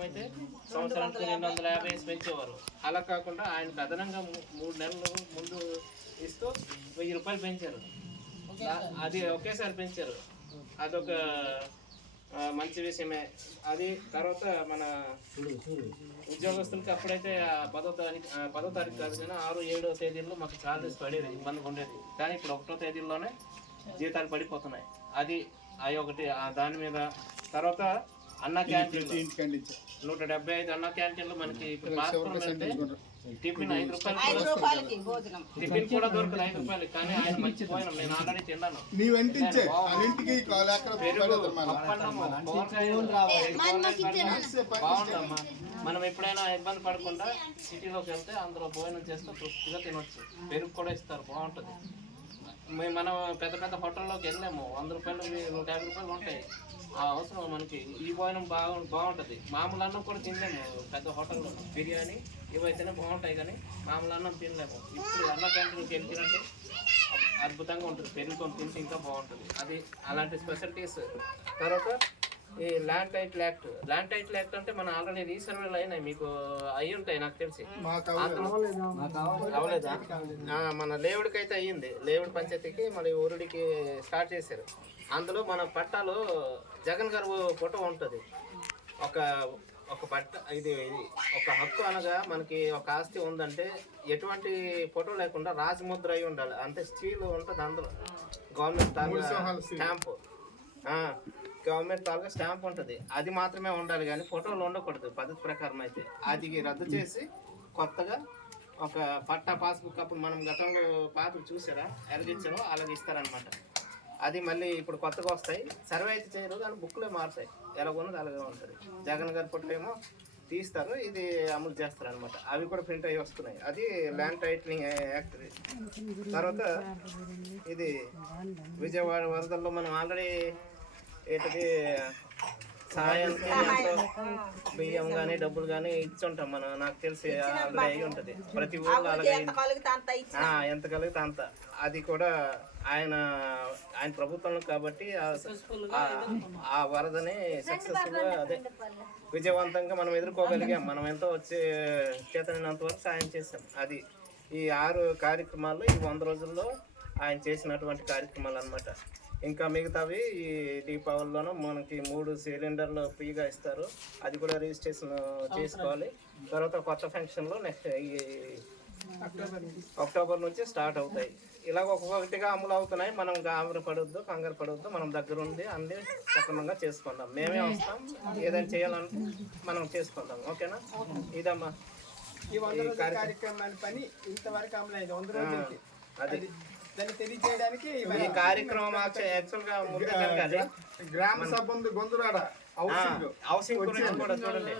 పథకం అయితే సంవత్సరానికి 250 పెంచేవారు. అలా కాకుండా ఆయనకు అదనంగా 3 నెలలు ముందు ఇస్తూ 1000 రూపాయలు పెంచారు. అది ఒకేసారి పెంచారు. అదొక మంచి విషయమే. అది తర్వాత మన ఉద్యోగస్తులకి అప్పుడైతే 10వ తారీఖు కాదు కానీ 6, 7 తేదీల్లో మాకు సాలరీస్ పడేది, ఇబ్బందిగా ఉండేది. కానీ ఇప్పుడు 1వ తేదీలోనే జీతాలు పడిపోతున్నాయి. అది ఒకటి దాని మీద. తర్వాత అన్న క్యాంటీన్లు 175 అన్న క్యాంటీన్లు మనకి ఇప్పుడు టిఫిన్ 5 రూపాయలు, టిఫిన్ కూడా దొరకదు 5 రూపాయలు. కానీ ఆయన మర్చిపోయినాం, నేను ఆల్రెడీ తిన్నాను. బాగుందమ్మా. మనం ఎప్పుడైనా ఇబ్బంది పడకుండా సిటీలోకి వెళ్తే అందులో భోజనం చేస్తే తృప్తిగా తినొచ్చు. పెరుగు కూడా ఇస్తారు, బాగుంటుంది. మనం పెద్ద పెద్ద హోటల్లోకి వెళ్ళాము, 100 రూపాయలు 150 రూపాయలు ఉంటాయి. ఆ అవసరం మనకి ఈ భోజనం బాగుంటుంది. మామూలు అన్నం కూడా తినలేము పెద్ద హోటల్లో, బిర్యానీ ఇవైతేనే బాగుంటాయి కానీ మామూలు అన్నం తినలేము. ఇప్పుడు అన్న క్యాంటీన్కి వెళ్తారంటే అద్భుతంగా ఉంటుంది, పెరుగుకొని తింటే ఇంకా బాగుంటుంది. అది అలాంటి స్పెషాలిటీస్. తర్వాత ఈ ల్యాండ్ టైటిల్ యాక్ట్ అంటే మన ఆల్రెడీ రీసర్వేలు అయినాయి, మీకు అయ్యి ఉంటాయి నాకు తెలిసి. అవలేదా? మన లేవుడికి అయితే అయ్యింది. లేవుడి పంచాయతీకి మళ్ళీ ఊరుడికి స్టార్ట్ చేశారు. అందులో మన పట్టాలో జగన్ గారు ఫోటో ఉంటుంది. ఒక పట్ట ఇది ఒక హక్కు అనగా మనకి ఒక ఆస్తి ఉందంటే ఎటువంటి ఫోటో లేకుండా రాజముద్ర అయి ఉండాలి. అంతే స్టీల్ ఉంటుంది అందులో, గవర్నమెంట్ స్టాంపు, గవర్నమెంట్ తాలూకా స్టాంప్ ఉంటుంది. అది మాత్రమే ఉండాలి కానీ ఫోటోలు ఉండకూడదు పద్ధతి ప్రకారం. అయితే అది రద్దు చేసి కొత్తగా ఒక పట్టా పాస్బుక్, అప్పుడు మనం గతంలో పాతకు చూసారా ఎరగిచ్చారో అలాగే ఇస్తారనమాట. అది మళ్ళీ ఇప్పుడు కొత్తగా వస్తాయి. సర్వే అయితే చేయరు కానీ బుక్లే మారుతాయి, ఎలాగొన్నది అలాగే ఉంటుంది. జగన్ గారి ఫోటో ఏమో తీస్తారు, ఇది అమలు చేస్తారు అనమాట. అవి కూడా ప్రింట్ అయ్యి వస్తున్నాయి. అది ల్యాండ్ టైటిలింగ్ యాక్ట్. తర్వాత ఇది విజయవాడ వరదల్లో మనం ఆల్రెడీ ఏంటది సాయానికి బియ్యం కానీ డబ్బులు కానీ ఇచ్చుంటాం మనం, నాకు తెలిసి ఆల్రెడీ అయి ఉంటుంది. ప్రతి ఊళ్ళో అలాగే ఎంత కలిగితే అంత. అది కూడా ఆయన ప్రభుత్వంలో కాబట్టి ఆ వరదని సక్సెస్ఫుల్గా అదే విజయవంతంగా మనం ఎదుర్కోగలిగాం. మనం ఎంతో చేతనైనంత వరకు సాయం చేసాం. అది ఈ 6 కార్యక్రమాల్లో ఈ 100 రోజుల్లో ఆయన చేసినటువంటి కార్యక్రమాలు అన్నమాట. ఇంకా మిగతావి ఈ దీపావళిలోనూ మనకి 3 సిలిండర్లు ఫ్రీగా ఇస్తారు, అది కూడా రిజిస్ట్రేషన్ చేసుకోవాలి. తర్వాత కొత్త ఫంక్షన్లో నెక్స్ట్ ఈ అక్టోబర్ నుంచి స్టార్ట్ అవుతాయి. ఇలాగ ఒక్కొక్కటిగా అమలు అవుతున్నాయి. మనం కంగారు పడవద్దు, మనం దగ్గర ఉండి అన్ని సక్రమంగా చేసుకుందాం. మేమే వస్తాం, ఏదైనా చేయాలని మనం చేసుకుందాం. ఓకేనా? ఇదమ్మా ఈ కార్యక్రమాల పని ఇంతవరకు అమలైంది 100 రోజులకి. అది దాన్ని తెలియజేయడానికి ఈ కార్యక్రమం యాక్చువల్ గా ముందే జరగాలి. గ్రామ సభ ఉంది గొంతురాడ హౌసింగ్ గురించి కూడా చూడండి.